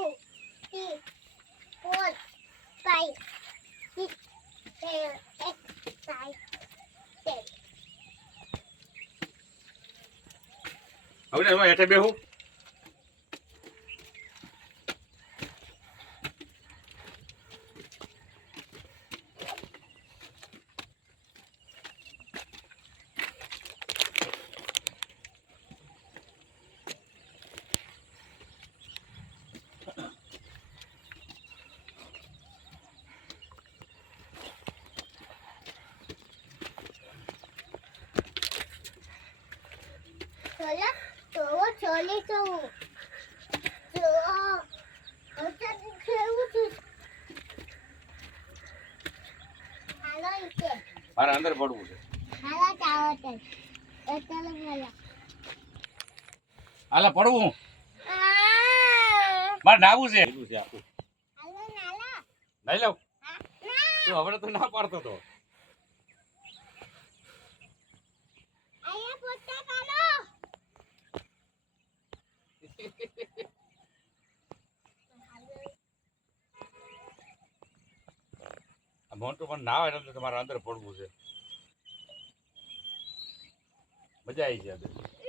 3 4 5 6 7 8 9 10 હવે એમાં હેઠે બેહું Sola, todo solito. Yo, otra dice, હાલો ઈકે. મારે અંદર પડવું છે હાલો ચાવતર. ચાલો બોલા. હાલા પડવું આ. મારે નાવું છે એટલું છે આખું હાલો નાલા. લઈ લઉં ના. તું હવે તો ના પાડતો તો આયા પોતા કાલો. મોટું પણ ના હોય તો તમારે અંદર પડવું છે મજા આવી છે